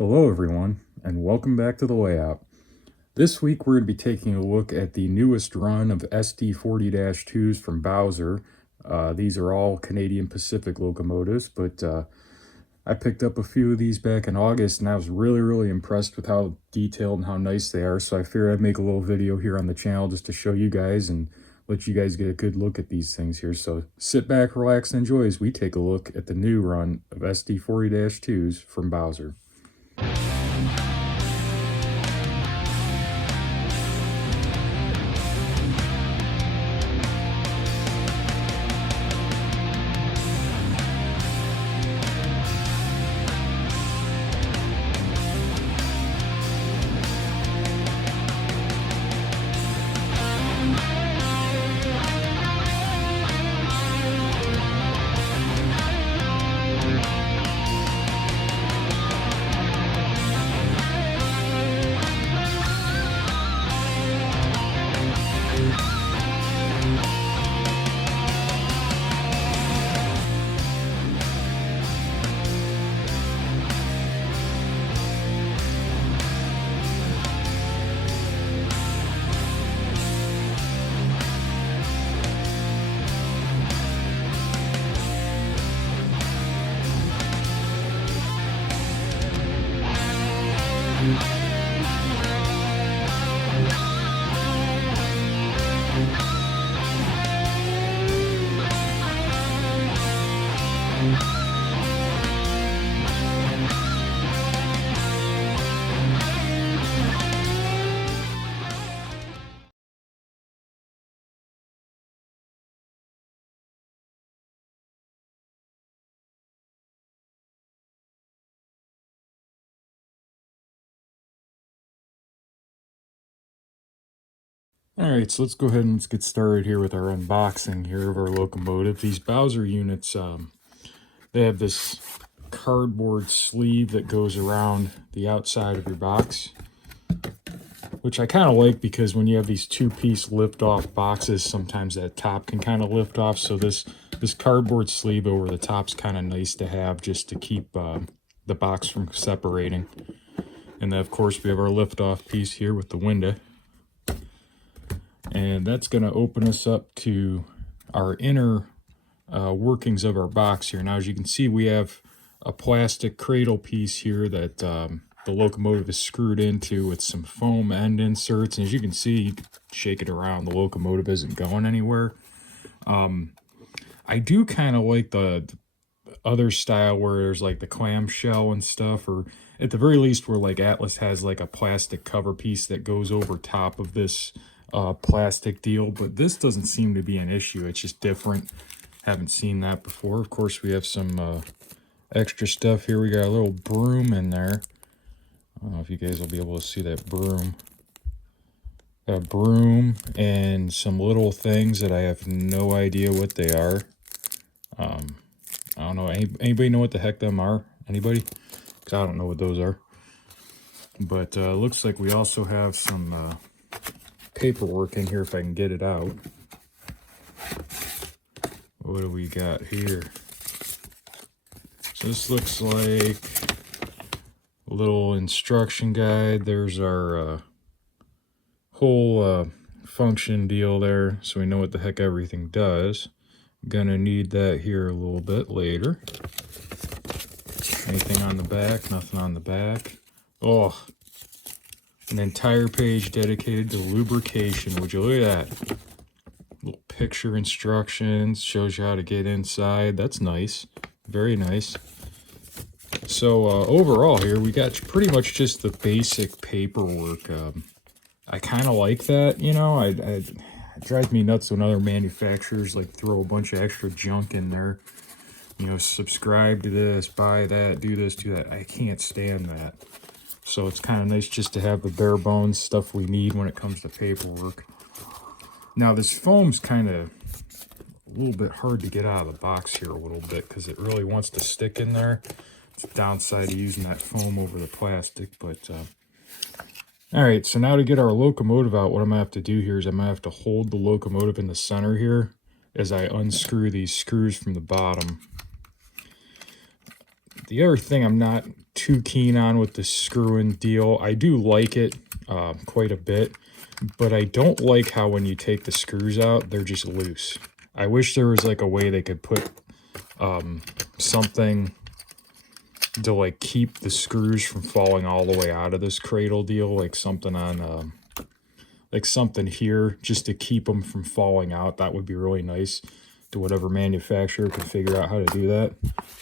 Hello everyone, and welcome back to the layout. This week we're going to be taking a look at the newest run of SD40-2's from Bowser. These are all Canadian Pacific locomotives, but I picked up a few of these back in August and I was really impressed with how detailed and how nice they are, so I figured I'd make a little video here on the channel just to show you guys and let you guys get a good look at these things here. So sit back, relax, and enjoy as we take a look at the new run of SD40-2's from Bowser. Alright, so let's go ahead and let's get started here with our unboxing here of our locomotive. These Bowser units, they have this cardboard sleeve that goes around the outside of your box, which I kind of like because when you have these two-piece lift-off boxes, sometimes that top can kind of lift off, so this cardboard sleeve over the top's kind of nice to have just to keep the box from separating. And then, of course, we have our lift-off piece here with the window. And that's going to open us up to our inner workings of our box here. Now, as you can see, we have a plastic cradle piece here that the locomotive is screwed into with some foam end inserts. And as you can see, you can shake it around. The locomotive isn't going anywhere. I do kind of like the other style where there's like the clamshell and stuff, or at the very least where like Atlas has like a plastic cover piece that goes over top of this plastic deal, but this doesn't seem to be an issue. It's just different. Haven't seen that before. Of course, we have some extra stuff here. We got a little broom in there. I don't know if you guys will be able to see that broom. A broom and some little things that I have no idea what they are. I don't know. Anybody know what the heck them are? Anybody? Because I don't know what those are. But looks like we also have some paperwork in here if I can get it out. What do we got here? So this looks like a little instruction guide. There's our whole function deal there, so we know what the heck everything does. Gonna need that here a little bit later. Anything on the back? Nothing on the back. Oh, an entire page dedicated to lubrication. Would you look at that? Little picture instructions, shows you how to get inside. That's nice. Very nice. So overall here, we got pretty much just the basic paperwork. I kind of like that, you know. It drives me nuts when other manufacturers like throw a bunch of extra junk in there. You know, subscribe to this, buy that, do this, do that. I can't stand that. So it's kind of nice just to have the bare bones stuff we need when it comes to paperwork. Now this foam's kind of a little bit hard to get out of the box here a little bit because it really wants to stick in there. It's the downside of using that foam over the plastic, but all right, so now to get our locomotive out, what I'm gonna have to do here is I'm gonna have to hold the locomotive in the center here as I unscrew these screws from the bottom. The other thing I'm not too keen on with the screw-in deal. I do like it quite a bit, but I don't like how when you take the screws out, they're just loose. I wish there was like a way they could put something to like keep the screws from falling all the way out of this cradle deal, like something on like something here just to keep them from falling out. That would be really nice to whatever manufacturer could figure out how to do that.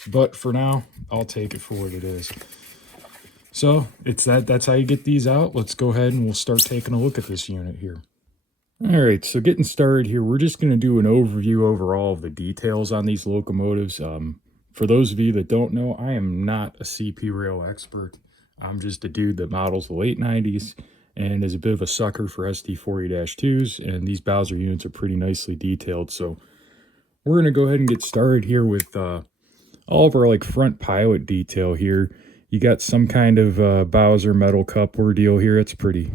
But for now, I'll take it for what it is. So that's how you get these out. Let's go ahead and we'll start taking a look at this unit here. All right, so getting started here, we're just going to do an overview overall of the details on these locomotives. For those of you that don't know, I am not a CP rail expert. I'm just a dude that models the late 90s and is a bit of a sucker for SD40-2's, and these Bowser units are pretty nicely detailed. So we're going to go ahead and get started here with all of our like front pilot detail here. You got some kind of Bowser metal coupler deal here. It's pretty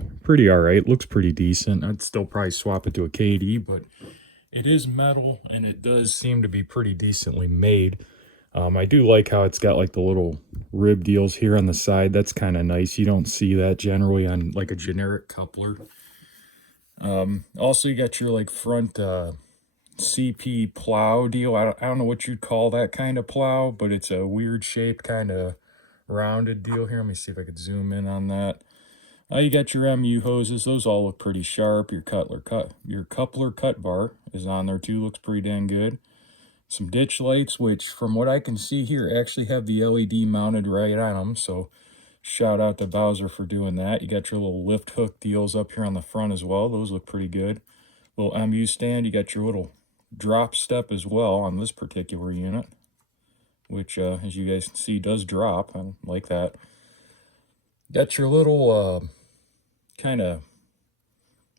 all right. Looks pretty decent. I'd still probably swap it to a KD, but it is metal and it does seem to be pretty decently made. I do like how it's got like the little rib deals here on the side. That's kind of nice. You don't see that generally on like a generic coupler. Also, you got your like front CP plow deal. I don't know what you'd call that kind of plow, but it's a weird shaped kind of rounded deal here. Let me see if I could zoom in on that. You got your MU hoses. Those all look pretty sharp. Your coupler cut bar is on there too. Looks pretty dang good. Some ditch lights, which from what I can see here actually have the LED mounted right on them. So shout out to Bowser for doing that. You got your little lift hook deals up here on the front as well. Those look pretty good. Little MU stand. You got your little drop step as well on this particular unit, which as you guys can see does drop. I like that. Got your little kind of,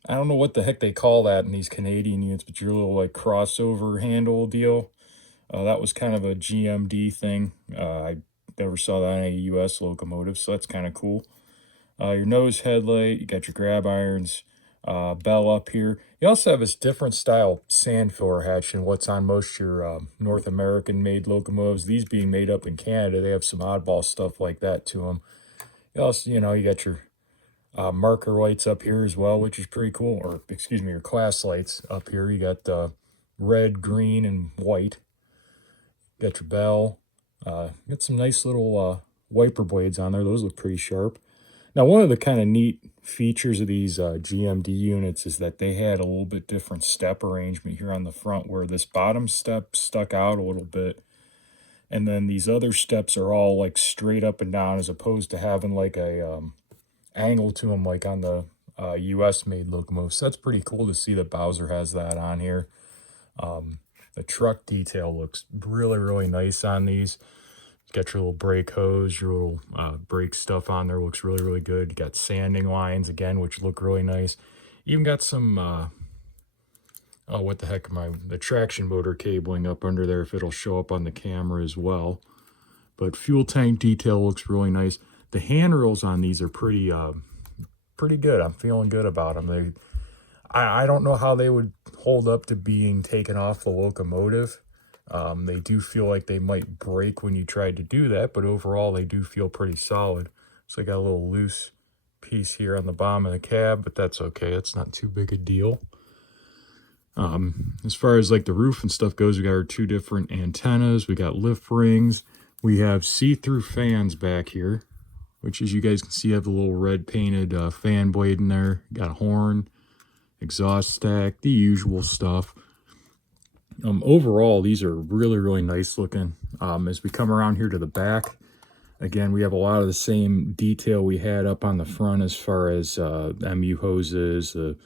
I don't know what the heck they call that in these Canadian units, but your little like crossover handle deal. That was kind of a GMD thing. I never saw that in a US locomotive, so that's kind of cool. Your nose headlight, you got your grab irons, bell up here. You also have this different style sand filler hatch than what's on most of your North American made locomotives. These being made up in Canada, they have some oddball stuff like that to them. You also, you got your marker lights up here as well, which is pretty cool. Or excuse me, your class lights up here. You got red, green, and white. Got your bell. Got some nice little wiper blades on there. Those look pretty sharp. Now, one of the kind of neat features of these GMD units is that they had a little bit different step arrangement here on the front, where this bottom step stuck out a little bit, and then these other steps are all like straight up and down, as opposed to having like a angle to them like on the US made locomotives. So that's pretty cool to see that Bowser has that on here. The truck detail looks really nice on these. Got your little brake hose, your little brake stuff on there. Looks really good. You got sanding lines again, which look really nice. Even got some oh, what the heck the traction motor cabling up under there, if it'll show up on the camera as well. But fuel tank detail looks really nice. The handrails on these are pretty good. I'm feeling good about them. I don't know how they would hold up to being taken off the locomotive. They do feel like they might break when you tried to do that, but overall they do feel pretty solid. So I got a little loose piece here on the bottom of the cab, but that's okay. It's not too big a deal. As far as like the roof and stuff goes, we got our two different antennas. We got lift rings. We have see-through fans back here, which, as you guys can see, have the little red painted fan blade in there. Got a horn, exhaust stack, the usual stuff. Overall, these are really nice looking. As we come around here to the back, again, we have a lot of the same detail we had up on the front as far as MU hoses, the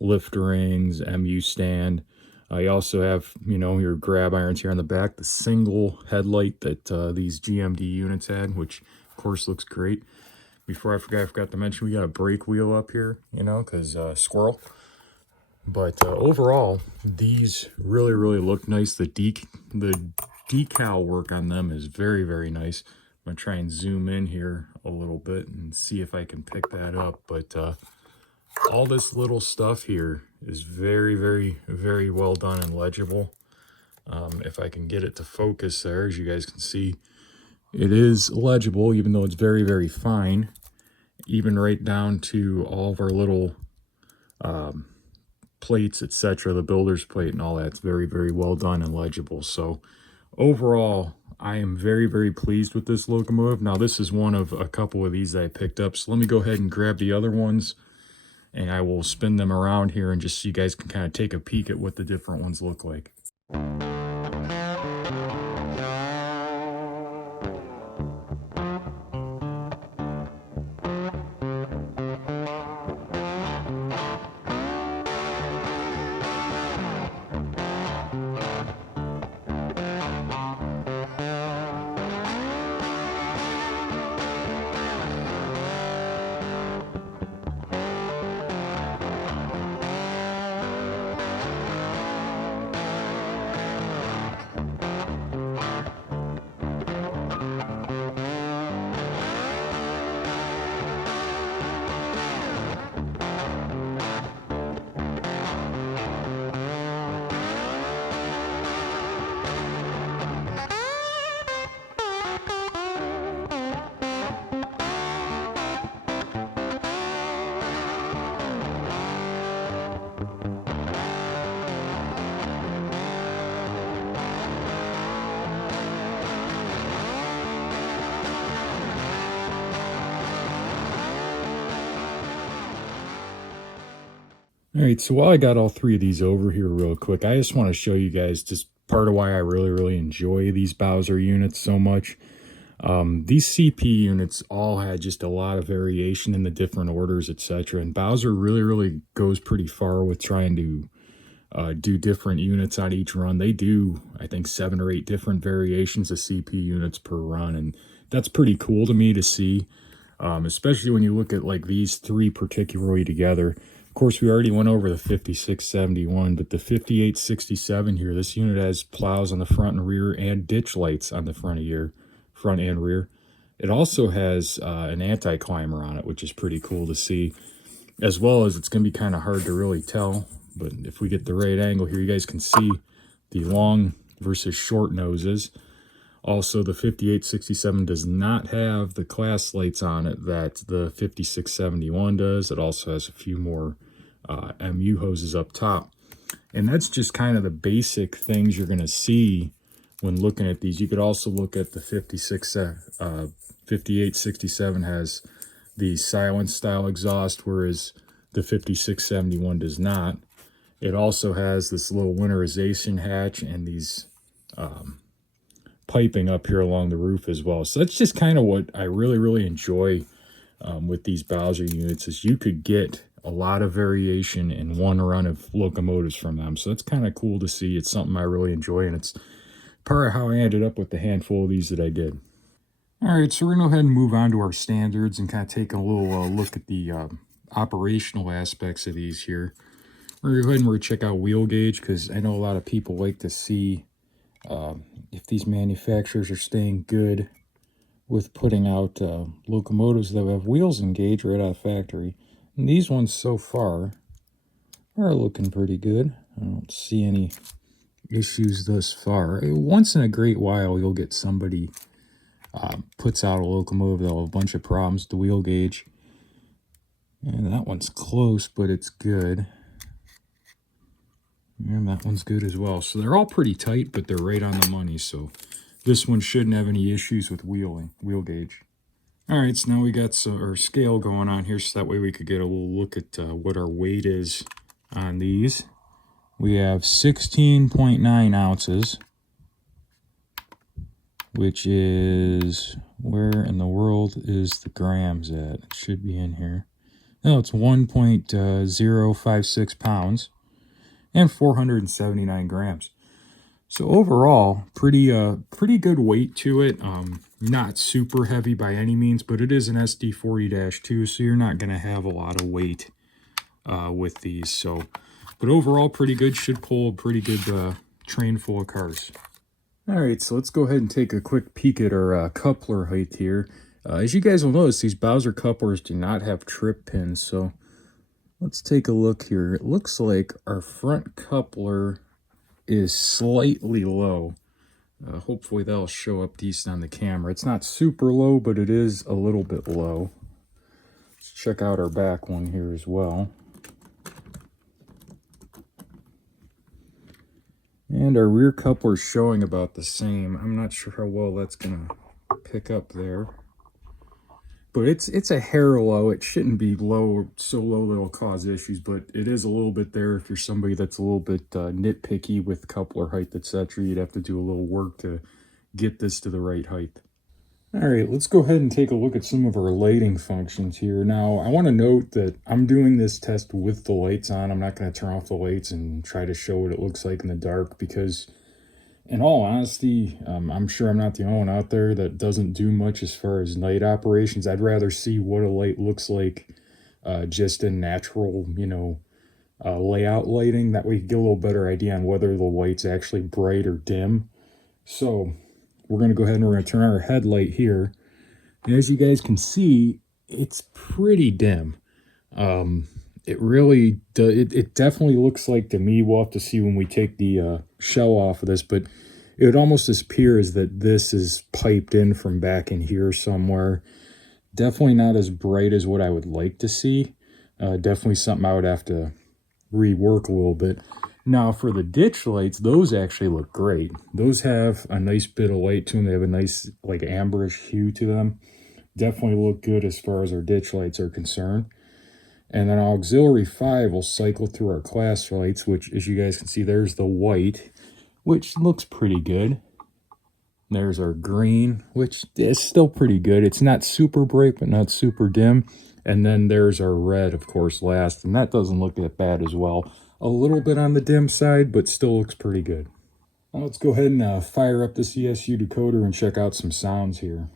lift rings, MU stand. You also have, your grab irons here on the back, the single headlight that these GMD units had, which of course looks great. Before I forgot to mention, we got a brake wheel up here, because squirrel. But overall, these really look nice. The decal work on them is very nice. I'm going to try and zoom in here a little bit and see if I can pick that up. But all this little stuff here is very well done and legible. If I can get it to focus there, as you guys can see, It is legible, even though it's very, very fine, even right down to all of our little plates, etc., the builder's plate and all that's very, very well done and legible. So overall, I am very, very pleased with this locomotive. Now, this is one of a couple of these that I picked up, so let me go ahead and grab the other ones, and I will spin them around here and just so you guys can kind of take a peek at what the different ones look like. All right, so while I got all three of these over here real quick, I just want to show you guys just part of why I really, really enjoy these Bowser units so much. These CP units all had just a lot of variation in the different orders, etc. And Bowser really, really goes pretty far with trying to do different units on each run. They do, I think, 7 or 8 different variations of CP units per run, and that's pretty cool to me to see, especially when you look at like these three particularly together. Of course, we already went over the 5671, but the 5867 here, this unit has plows on the front and rear and ditch lights on the front and rear. It also has an anti-climber on it, which is pretty cool to see, as well as it's going to be kind of hard to really tell. But if we get the right angle here, you guys can see the long versus short noses. Also, the 5867 does not have the class lights on it that the 5671 does. It also has a few more MU hoses up top. And that's just kind of the basic things you're going to see when looking at these. You could also look at the 5867 has the silent style exhaust, whereas the 5671 does not. It also has this little winterization hatch and these piping up here along the roof as well. So that's just kind of what I really, really enjoy with these Bowser units, is you could get a lot of variation in one run of locomotives from them. So it's kind of cool to see. It's something I really enjoy, and it's part of how I ended up with the handful of these that I did. All right, so we're going to go ahead and move on to our standards and kind of take a little look at the operational aspects of these here. We're going to go ahead and check out wheel gauge, because I know a lot of people like to see if these manufacturers are staying good with putting out locomotives that have wheels engaged right out of factory. And these ones so far are looking pretty good. I don't see any issues thus far. Once in a great while, you'll get somebody puts out a locomotive that'll have a bunch of problems with the wheel gauge. And that one's close, but it's good. And that one's good as well. So they're all pretty tight, but they're right on the money. So this one shouldn't have any issues with wheel gauge. All right, so now we got our scale going on here, so that way we could get a little look at what our weight is on these. We have 16.9 ounces, which is, where in the world is the grams at? It should be in here. No, it's 1.056 pounds and 479 grams. So overall, pretty good weight to it. Not super heavy by any means, but it is an SD40-2, so you're not going to have a lot of weight with these. So, but overall, pretty good. Should pull a pretty good train full of cars. All right, so let's go ahead and take a quick peek at our coupler height here. As you guys will notice, these Bowser couplers do not have trip pins, so let's take a look here. It looks like our front coupler is slightly low. Hopefully that'll show up decent on the camera. It's not super low, but it is a little bit low. Let's check out our back one here as well. And our rear coupler is showing about the same. I'm not sure how well that's going to pick up there. But it's a hair low. It shouldn't be low, so low that it'll cause issues, but it is a little bit there. If you're somebody that's a little bit nitpicky with coupler height, etc., you'd have to do a little work to get this to the right height. All right, let's go ahead and take a look at some of our lighting functions here. Now, I want to note that I'm doing this test with the lights on. I'm not going to turn off the lights and try to show what it looks like in the dark because, in all honesty, I'm sure I'm not the only one out there that doesn't do much as far as night operations. I'd rather see what a light looks like just in natural, layout lighting. That way you get a little better idea on whether the light's actually bright or dim. So we're going to go ahead and we're going to turn on our headlight here. And as you guys can see, it's pretty dim. It really does. It definitely looks like to me, we'll have to see when we take the shell off of this, but it would almost appear as that this is piped in from back in here somewhere. Definitely not as bright as what I would like to see. Definitely something I would have to rework a little bit. Now for the ditch lights, those actually look great. Those have a nice bit of light to them. They have a nice like amberish hue to them. Definitely look good as far as our ditch lights are concerned. And then our auxiliary 5 will cycle through our class lights, which as you guys can see, there's the white, which looks pretty good. There's our green, which is still pretty good. It's not super bright, but not super dim. And then there's our red, of course, last, and that doesn't look that bad as well. A little bit on the dim side, but still looks pretty good. Now let's go ahead and fire up this ESU decoder and check out some sounds here.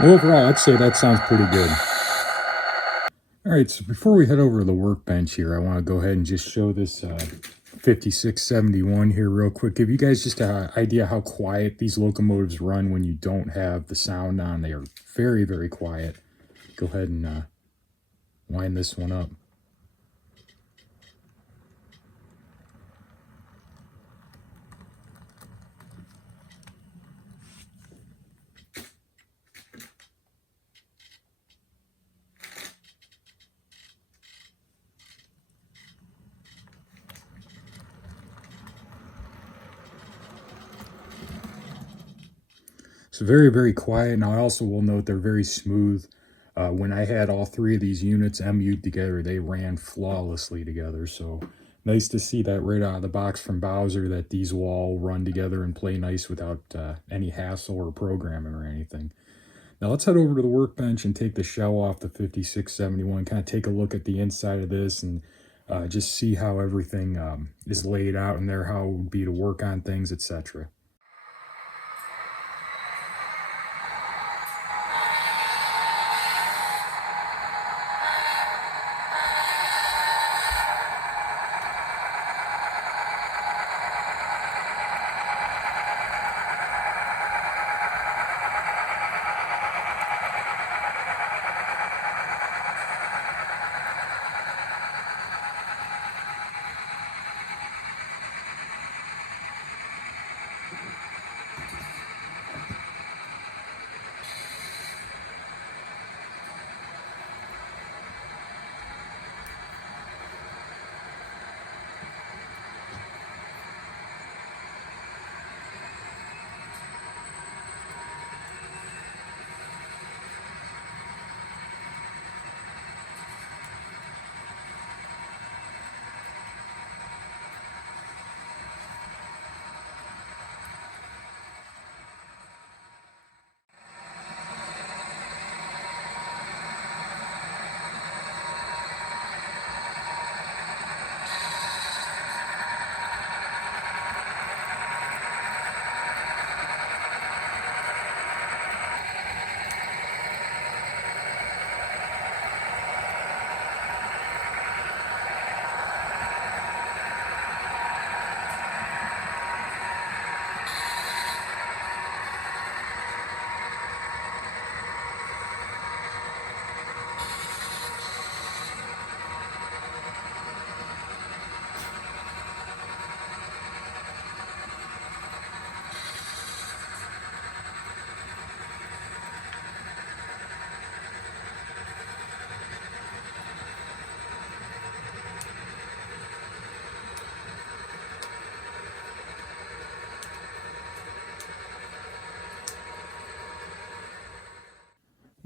Overall, I'd say that sounds pretty good. All right, so before we head over to the workbench here, I want to go ahead and just show this 5671 here real quick. Give you guys just an idea how quiet these locomotives run when you don't have the sound on. They are very, very quiet. Go ahead and wind this one up. So very, very quiet. Now I also will note they're very smooth. When I had all three of these units MU'd together, they ran flawlessly together. So nice to see that right out of the box from Bowser, that these will all run together and play nice without any hassle or programming or anything. Now let's head over to the workbench and take the shell off the 5671, kind of take a look at the inside of this and just see how everything is laid out in there, how it would be to work on things, etc.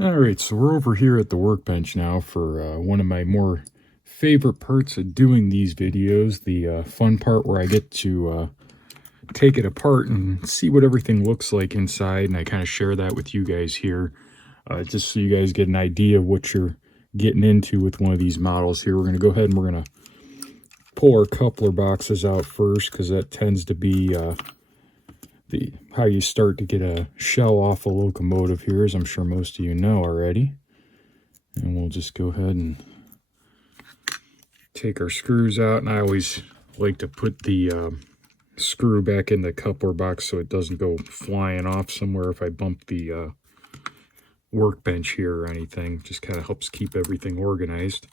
Alright, so we're over here at the workbench now for one of my more favorite parts of doing these videos, the fun part where I get to take it apart and see what everything looks like inside, and I kind of share that with you guys here, just so you guys get an idea of what you're getting into with one of these models here. We're going to go ahead and we're going to pull our coupler boxes out first, because that tends to be how you start to get a shell off a locomotive here, as I'm sure most of you know already. And we'll just go ahead and take our screws out, and I always like to put the screw back in the coupler box so it doesn't go flying off somewhere if I bump the workbench here or anything. Just kind of helps keep everything organized.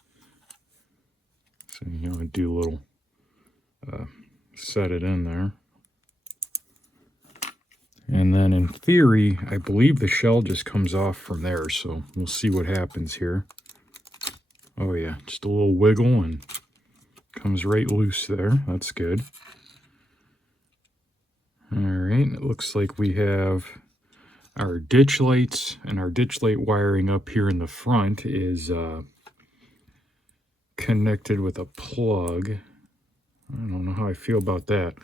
So, you know, I do a little set it in there. And then in theory, I believe the shell just comes off from there, so we'll see what happens here. Oh yeah, just a little wiggle and comes right loose there. That's good. Alright, it looks like we have our ditch lights, and our ditch light wiring up here in the front is connected with a plug. I don't know how I feel about that.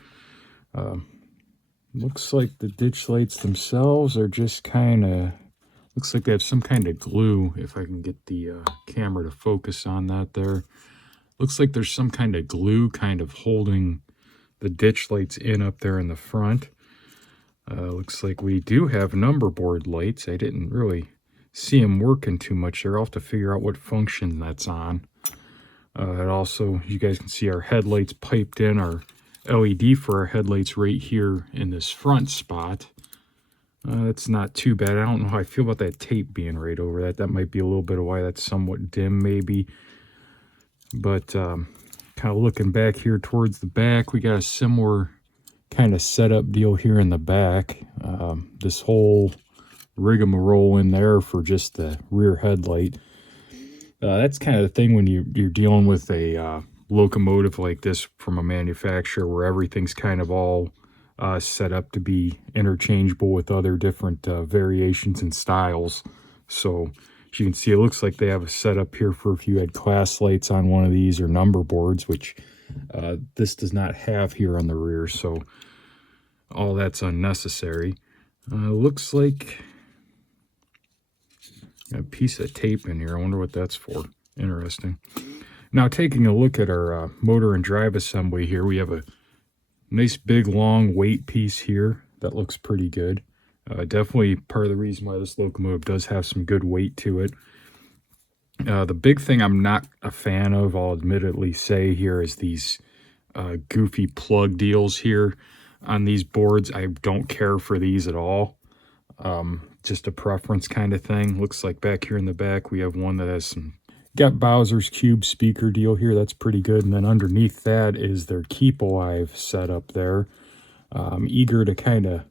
Looks like the ditch lights themselves are just kind of, looks like they have some kind of glue, if I can get the camera to focus on that there. Looks like there's some kind of glue kind of holding the ditch lights in up there in the front. Looks like we do have number board lights. I didn't really see them working too much there. I'll have to figure out what function that's on. And also, you guys can see our headlights piped in, our LED for our headlights right here in this front spot. That's not too bad. I don't know how I feel about that tape being right over that. That might be a little bit of why that's somewhat dim maybe. But kind of looking back here towards the back, we got a similar kind of setup deal here in the back. This whole rigmarole in there for just the rear headlight. That's kind of the thing when you're dealing with a locomotive like this from a manufacturer, where everything's kind of all set up to be interchangeable with other different variations and styles. So as you can see, it looks like they have a setup here for if you had class lights on one of these or number boards, which this does not have here on the rear, so all that's unnecessary. Looks like a piece of tape in here. I wonder what that's for. Interesting. Now, taking a look at our motor and drive assembly here, we have a nice big long weight piece here that looks pretty good. Definitely part of the reason why this locomotive does have some good weight to it. The big thing I'm not a fan of, I'll admittedly say here, is these goofy plug deals here on these boards. I don't care for these at all. Just a preference kind of thing. Looks like back here in the back we have one that has some, got Bowser's Cube speaker deal here. That's pretty good. And then underneath that is their Keep Alive setup there. I'm eager to kind of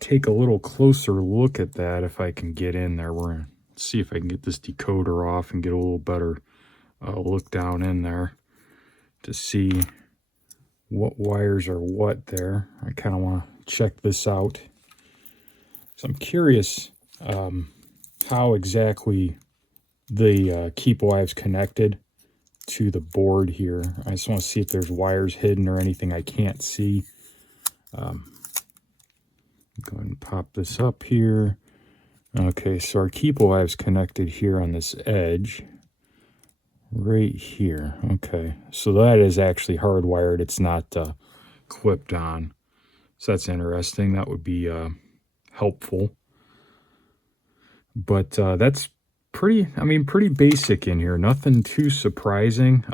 take a little closer look at that if I can get in there. We're going to see if I can get this decoder off and get a little better look down in there to see what wires are what there. I kind of want to check this out. So I'm curious how exactly the Keep Alive's connected to the board here. I just want to see if there's wires hidden or anything I can't see. Go ahead and pop this up here. Okay, so our Keep Alive's connected here on this edge. Right here. Okay, so that is actually hardwired. It's not clipped on. So that's interesting. That would be helpful. But that's pretty, I mean, pretty basic in here. Nothing too surprising.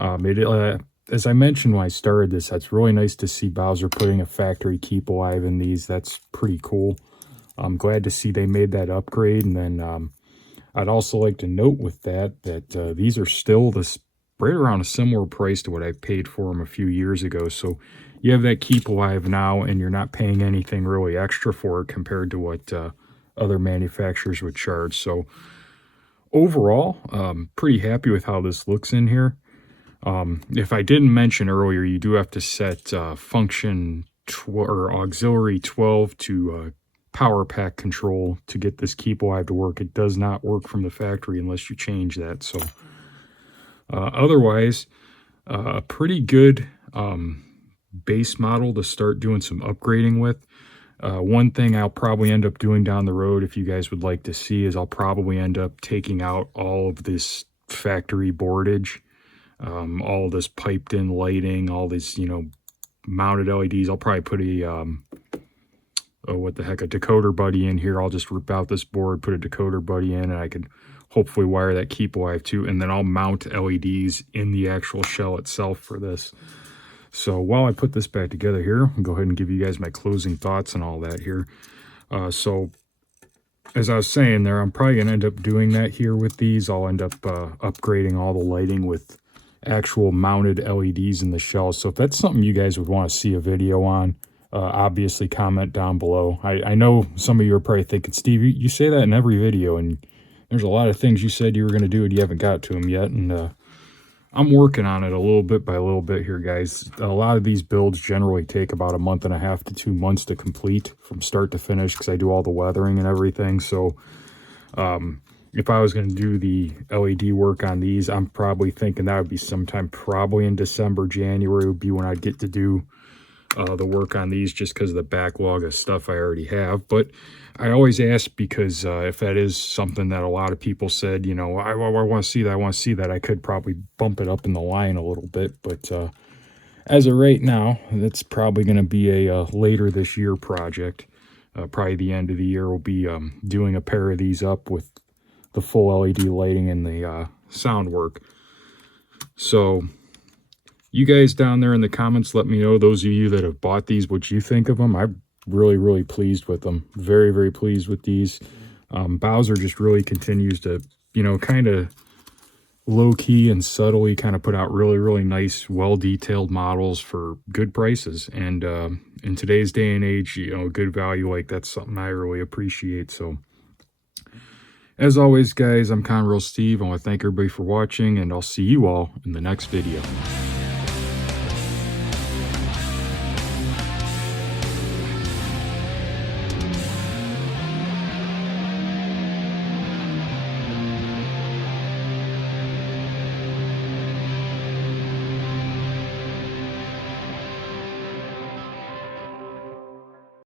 As I mentioned when I started this, that's really nice to see Bowser putting a factory Keep Alive in these. That's pretty cool. I'm glad to see they made that upgrade. And then I'd also like to note with that these are still right around a similar price to what I paid for them a few years ago. So you have that Keep Alive now, and you're not paying anything really extra for it compared to what other manufacturers would charge. So overall, pretty happy with how this looks in here. If I didn't mention earlier, you do have to set function or auxiliary 12 to power pack control to get this keep alive to work. It does not work from the factory unless you change that. So otherwise, a pretty good base model to start doing some upgrading with. One thing I'll probably end up doing down the road, if you guys would like to see, is I'll probably end up taking out all of this factory boardage, all this piped in lighting, all this, you know, mounted LEDs. I'll probably put a a decoder buddy in here. I'll just rip out this board, put a decoder buddy in, and I could hopefully wire that keep alive too, and then I'll mount LEDs in the actual shell itself for this. So while I put this back together here, I'll go ahead and give you guys my closing thoughts and all that here. So as I was saying there, I'm probably going to end up doing that here with these. I'll end up upgrading all the lighting with actual mounted LEDs in the shell. So if that's something you guys would want to see a video on, obviously comment down below. I know some of you are probably thinking, Steve, you say that in every video, and there's a lot of things you said you were going to do and you haven't got to them yet. And I'm working on it a little bit by little bit here, guys. A lot of these builds generally take about 1.5 to 2 months to complete from start to finish, because I do all the weathering and everything. So if I was going to do the LED work on these, I'm probably thinking that would be sometime probably in December, January would be when I'd get to do the work on these, just because of the backlog of stuff I already have. But I always ask, because if that is something that a lot of people said, you know, I want to see that, I want to see that, I could probably bump it up in the line a little bit. But as of right now, that's probably going to be a later this year project. Probably the end of the year we'll be doing a pair of these up with the full LED lighting and the sound work. So you guys down there in the comments, let me know, those of you that have bought these, what you think of them. I'm really pleased with them. Very pleased with these. Bowser just really continues to, you know, kind of low-key and subtly kind of put out really nice, well-detailed models for good prices. And in today's day and age, you know, good value like that's something I really appreciate. So as always, guys, I'm Conroe Steve. I want to thank everybody for watching, and I'll see you all in the next video.